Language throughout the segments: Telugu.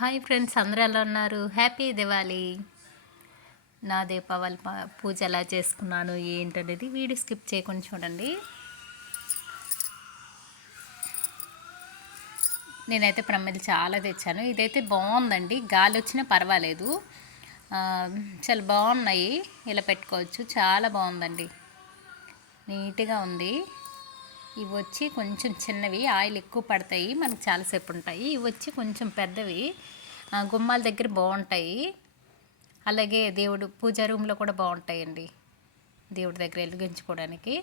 హాయ్ ఫ్రెండ్స్ అందరూ ఎలా ఉన్నారు? హ్యాపీ దివాళీ. నా దీపావళి ప- పూజ ఎలా చేసుకున్నాను ఏంటనేది వీడియో స్కిప్ చేయకుండా చూడండి. నేనైతే ప్రమిదలు చాలా తెచ్చాను. ఇదైతే బాగుందండి. గాలి వచ్చినా పర్వాలేదు. చాలా బాగున్నాయి. ఇలా పెట్టుకోవచ్చు. చాలా బాగుందండి. నీట్గా ఉంది. ఇవి వచ్చి కొంచెం చిన్నవి ఆయిల్ ఎక్కువ పడతాయి మనకు చాలాసేపు ఉంటాయి. ఇవి వచ్చి కొంచెం పెద్దవి గుమ్మాల దగ్గర బాగుంటాయి. అలాగే దేవుడు పూజా రూమ్లో కూడా బాగుంటాయండి దేవుడి దగ్గర వెలిగించుకోవడానికి.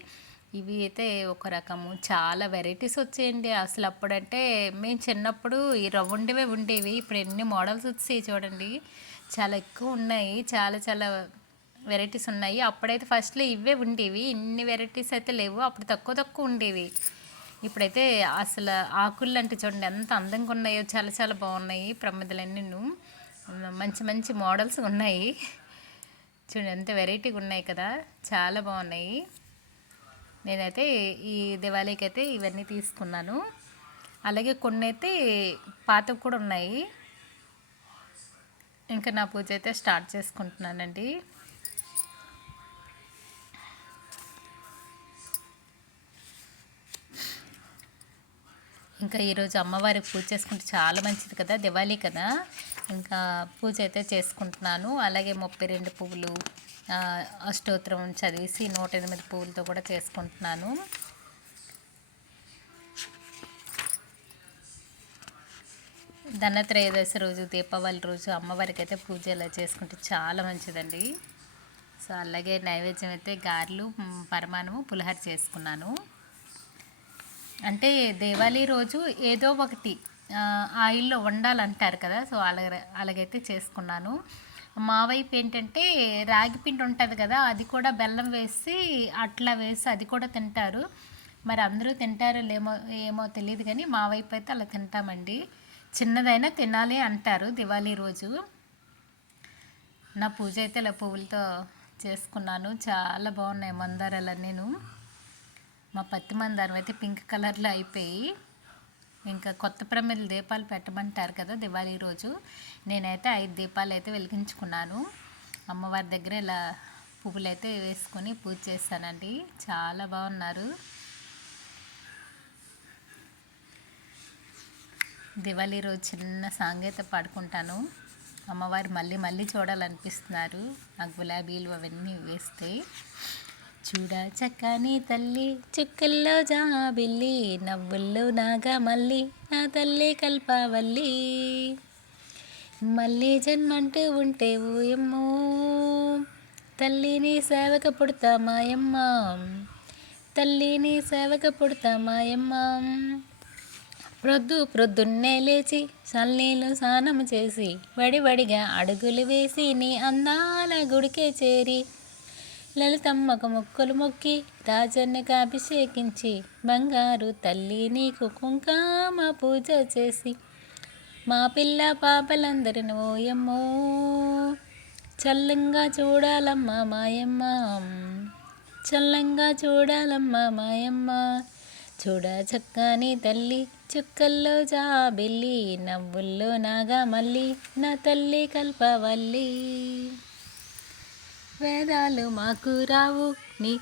ఇవి అయితే ఒక రకము. చాలా వెరైటీస్ వచ్చాయండి. అసలు అప్పుడంటే మేము చిన్నప్పుడు ఈ రౌండ్వే ఉండేవి. ఇప్పుడు ఎన్ని మోడల్స్ వచ్చాయి చూడండి. చాలా ఎక్కువ ఉన్నాయి. చాలా చాలా వెరైటీస్ ఉన్నాయి. అప్పుడైతే ఫస్ట్లో ఇవే ఉండేవి. ఇన్ని వెరైటీస్ అయితే లేవు. అప్పుడు తక్కువ తక్కువ ఉండేవి. ఇప్పుడైతే అసలు ఆకుళ్ళు అంటే చూడండి ఎంత అందంగా ఉన్నాయో చాలా చాలా బాగున్నాయి ప్రమిదలన్నీ మంచి మంచి మోడల్స్ ఉన్నాయి. చూడండి ఎంత వెరైటీగా ఉన్నాయి కదా. చాలా బాగున్నాయి. నేనైతే ఈ దివాళీకి అయితే ఇవన్నీ తీసుకున్నాను. అలాగే కొన్ని అయితే పాతవి కూడా ఉన్నాయి. ఇంకా నా పూజ అయితే స్టార్ట్ చేసుకుంటున్నానండి. ఇంకా ఈరోజు అమ్మవారికి పూజ చేసుకుంటే చాలా మంచిది కదా దివాళీ కదా. ఇంకా పూజ అయితే చేసుకుంటున్నాను. అలాగే ముప్పై రెండు పువ్వులు అష్టోత్తరం చదివేసి నూట ఎనిమిది పువ్వులతో కూడా చేసుకుంటున్నాను. ధనత్రయోదశి రోజు దీపావళి రోజు అమ్మవారికి అయితే పూజ ఇలా చేసుకుంటే చాలా మంచిదండి. సో అలాగే నైవేద్యం అయితే గారెలు పరమాణము పులిహార చేసుకున్నాను. అంటే దేవాలీ రోజు ఏదో ఒకటి ఆయిల్లో వండాలంటారు కదా. సో అలాగే అలాగైతే చేసుకున్నాను. మా వైపు ఏంటంటే రాగి పిండి ఉంటుంది కదా అది కూడా బెల్లం వేసి అట్లా వేసి అది కూడా తింటారు. మరి అందరూ తింటారో లేమో ఏమో తెలియదు కానీ మా వైపు అయితే అలా తింటామండి. చిన్నదైనా తినాలి అంటారు దివాళీ రోజు. నా పూజ అయితే ఇలా పువ్వులతో చేసుకున్నాను. చాలా బాగున్నాయి మందారాలు నేను మా పత్తి మందారం అయితే పింక్ కలర్లో అయిపోయి ఇంకా కొత్త ప్రమిదల దీపాలు పెట్టమంటారు కదా దివాళీ రోజు. నేనైతే ఐదు దీపాలు అయితే వెలిగించుకున్నాను. అమ్మవారి దగ్గర ఇలా పువ్వులు అయితే వేసుకొని పూజ చేస్తానండి. చాలా బాగున్నారు. దివాళీ రోజు చిన్న సాంగీత పాడుకుంటాను. అమ్మవారు మళ్ళీ మళ్ళీ చూడాలనిపిస్తున్నారు. ఆ గులాబీలు అవన్నీ వేస్తే. చూడ చక్కని తల్లి చుక్కల్లో జాబిల్లి నవ్వుల్లో నాగా మళ్ళీ నా తల్లి కల్పవల్లి. మళ్ళీ జన్మంటూ ఉంటే ఊయమ్మో తల్లిని సేవక పుడతా మాయమ్మ తల్లిని సేవక పుడతా మాయమ్మ ప్రొద్దు ప్రొద్దున్నే లేచి చల్లీలు స్నానం చేసి వడివడిగా అడుగులు వేసి నీ అందాల గుడికే చేరి లలితమ్మకు మొక్కలు మొక్కి రాజన్నకు అభిషేకించి బంగారు తల్లి నీకు కుంకామ పూజ చేసి మా పిల్ల పాపలందరిని ఓయమ్మో. చల్లంగా చూడాలమ్మా మాయమ్మ. చల్లంగా చూడాలమ్మా మాయమ్మ. చూడ చక్కని తల్లి చుక్కల్లో జాబిల్లి నవ్వుల్లో నాగా మళ్ళీ నా తల్లి కల్పవల్లి. వేదాలు మాకు రావు. నీ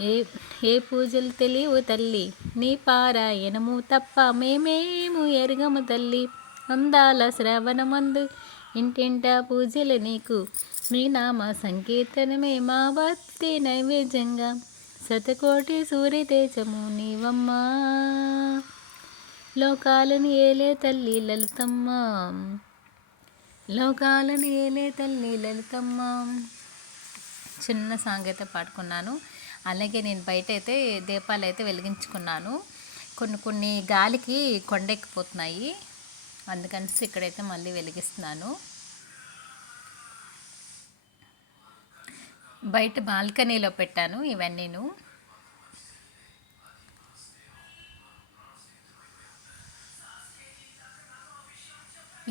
ఏ ఏ పూజలు తెలియవు తల్లి. నీ పారాయణము తప్ప మేమేము ఎరగము తల్లి. అందాల శ్రవణమందు ఇంటింటా పూజలు నీకు. మీ నామ సంకీర్తనమే మా భక్తి నైవేద్యంగా. శతకోటి సూర్యతేజము నీవమ్మా. లోకాలను ఏలే తల్లి లలితమ్మ. లోకాలను ఏలే తల్లి లలితమ్మ. చిన్న సాంగ్ అయితే పాడుకున్నాను. అలాగే నేను బయట అయితే దీపాలు అయితే వెలిగించుకున్నాను. కొన్ని కొన్ని గాలికి కొండెక్కిపోతున్నాయి. అందుకని ఇక్కడైతే మళ్ళీ వెలిగిస్తున్నాను. బయట బాల్కనీలో పెట్టాను ఇవన్నీను.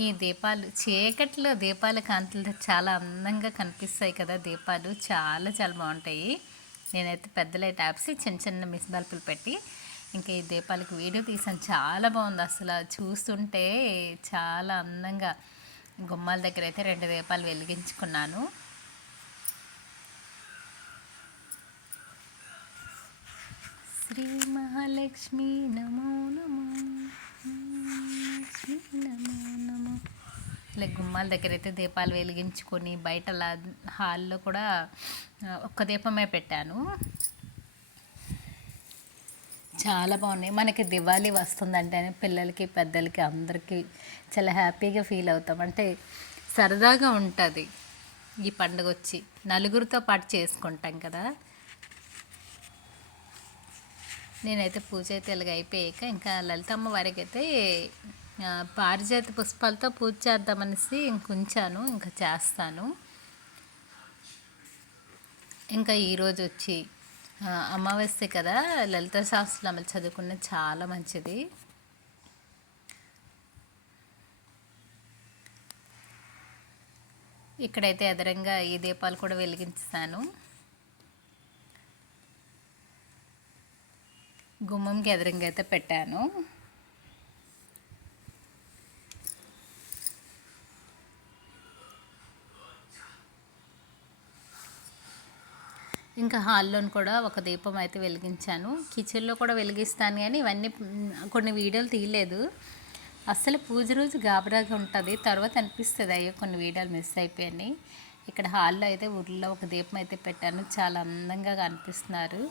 ఈ దీపాలు చీకట్లో దీపాల కాంతులతో చాలా అందంగా కనిపిస్తాయి కదా దీపాలు. చాలా చాలా బాగుంటాయి. నేనైతే పెద్ద లైట్ ఆప్సి చిన్న చిన్న మిస్ బల్పులు పెట్టి ఇంకా ఈ దీపాలకు వీడియో తీసాను. చాలా బాగుంది అసలు. చూస్తుంటే చాలా అందంగా. గుమ్మాల దగ్గర అయితే రెండు దీపాలు వెలిగించుకున్నాను. శ్రీ మహాలక్ష్మి నమో నమో. ఇలా గుమ్మాల దగ్గర అయితే దీపాలు వెలిగించుకొని బయట హాల్లో కూడా ఒక్క దీపమే పెట్టాను. చాలా బాగున్నాయి. మనకి దివాళీ వస్తుందంటే పిల్లలకి పెద్దలకి అందరికీ చాలా హ్యాపీగా ఫీల్ అవుతాం. అంటే సరదాగా ఉంటుంది ఈ పండుగ వచ్చి. నలుగురితో పాటు చేసుకుంటాం కదా. నేనైతే పూజ అయితే ఇలాగ అయిపోయాక ఇంకా లలితమ్మ వారికి అయితే పారిజాత పుష్పాలతో పూజ చేద్దామనేసి ఇంకొంచాను ఇంకా చేస్తాను. ఇంకా ఈరోజు వచ్చి అమావాస్య కదా లలిత సహస్రనామాలు చదువుకున్న చాలా మంచిది. ఇక్కడైతే ఎదరంగా ఈ దీపాలు కూడా వెలిగించాను. గుమ్మంకి గెదరింగ్ అయితే పెట్టాను. ఇంకా హాల్లోని కూడా ఒక దీపం అయితే వెలిగించాను. కిచెన్లో కూడా వెలిగిస్తాను కానీ ఇవన్నీ కొన్ని వీడియోలు తీయలేదు. అస్సలు పూజ రోజు గాబరాగా ఉంటుంది. తర్వాత అనిపిస్తుంది అయ్యో కొన్ని వీడియోలు మిస్ అయిపోయాయి ఇక్కడ హాల్లో అయితే ఊర్లో ఒక దీపం అయితే పెట్టాను. చాలా అందంగా కనిపిస్తున్నారు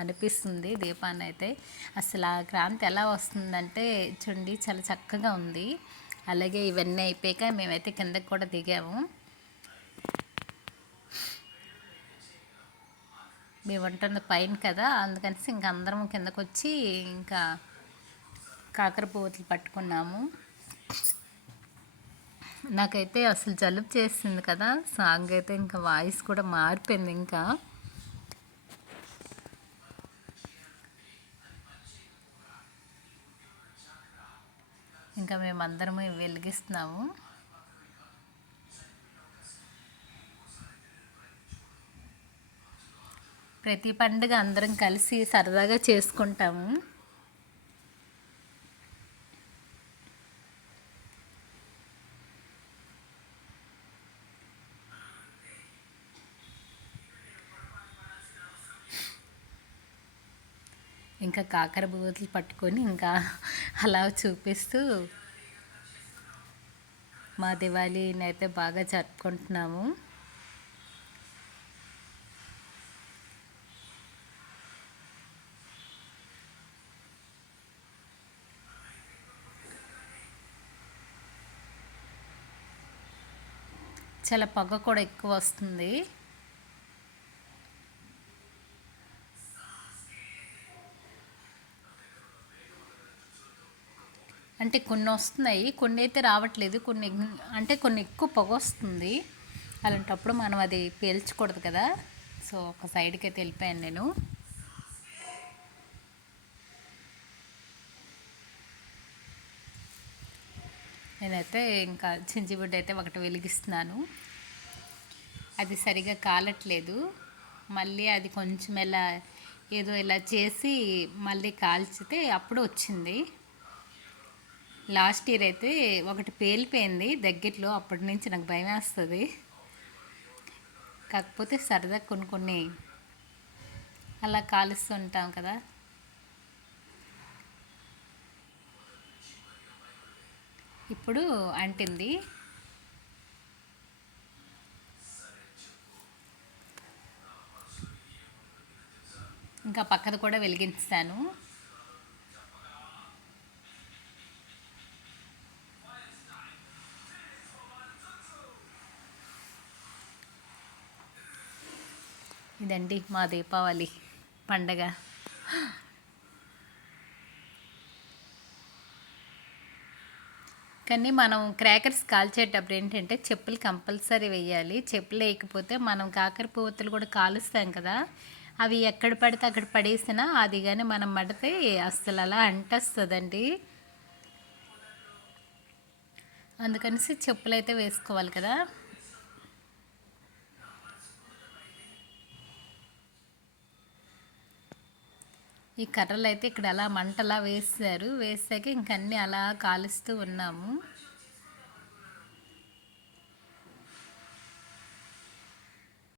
అనిపిస్తుంది దీపాన్ని అయితే అసలు ఆ క్రాంతి ఎలా వస్తుందంటే చూడండి చాలా చక్కగా ఉంది. అలాగే ఇవన్నీ అయిపోయాక మేమైతే కిందకి కూడా దిగాము. మేము ఉంటుంది పైన కదా అందుకని ఇంక అందరం కిందకు వచ్చి ఇంకా కాకర పువ్వులు పట్టుకున్నాము. నాకైతే అసలు జలుబు చేస్తుంది కదా సాంగ్ అయితే ఇంకా వాయిస్ కూడా మారిపోయింది ఇంకా. ఇంకా మేమందరము వెలిగిస్తున్నాము. ప్రతి పండుగ అందరం కలిసి సరదాగా చేసుకుంటాము. ఇంకా కాకర బూతులు పట్టుకొని ఇంకా అలా చూపిస్తూ మా దివాళీని అయితే బాగా జరుపుకుంటున్నాము. చాలా పొగ కూడా ఎక్కువ వస్తుంది. అంటే కొన్ని వస్తున్నాయి కొన్ని అయితే రావట్లేదు. కొన్ని అంటే కొన్ని ఎక్కువ పొగ వస్తుంది. అలాంటప్పుడు మనం అది పేల్చకూడదు కదా. సో ఒక సైడ్కి అయితే వెళ్ళిపోయాను నేను. నేనైతే ఇంకా చించిబుడ్డ అయితే ఒకటి వెలిగిస్తున్నాను. అది సరిగా కాలట్లేదు. మళ్ళీ అది కొంచెం ఎలా ఏదో ఇలా చేసి మళ్ళీ కాల్చితే అప్పుడు వచ్చింది. లాస్ట్ ఇయర్ అయితే ఒకటి పేలిపోయింది దగ్గరలో అప్పటి నుంచి నాకు భయం వేస్తుంది. కాకపోతే సరదా కొన్ని కొన్ని అలా కాలుస్తూ ఉంటాం కదా. ఇప్పుడు అంటింది. ఇంకా పక్కది కూడా వెలిగించాను. ఇదండి మా దీపావళి పండగ. కానీ మనం క్రాకర్స్ కాల్చేటప్పుడు ఏంటంటే చెప్పులు కంపల్సరీ వేయాలి. చెప్పులు వేయకపోతే మనం కాకర పువ్వుతులు కూడా కాలుస్తాం కదా. అవి ఎక్కడ పడితే అక్కడ పడేసినా అది కానీ మనం మడితే అస్సలు అలా అంటస్తుందండి. అందుకనేసి చెప్పులు అయితే వేసుకోవాలి కదా. ఈ కర్రలు అయితే ఇక్కడ అలా మంటలా వేసారు వేసాక ఇంకన్నీ అలా కాలుస్తూ ఉన్నాము.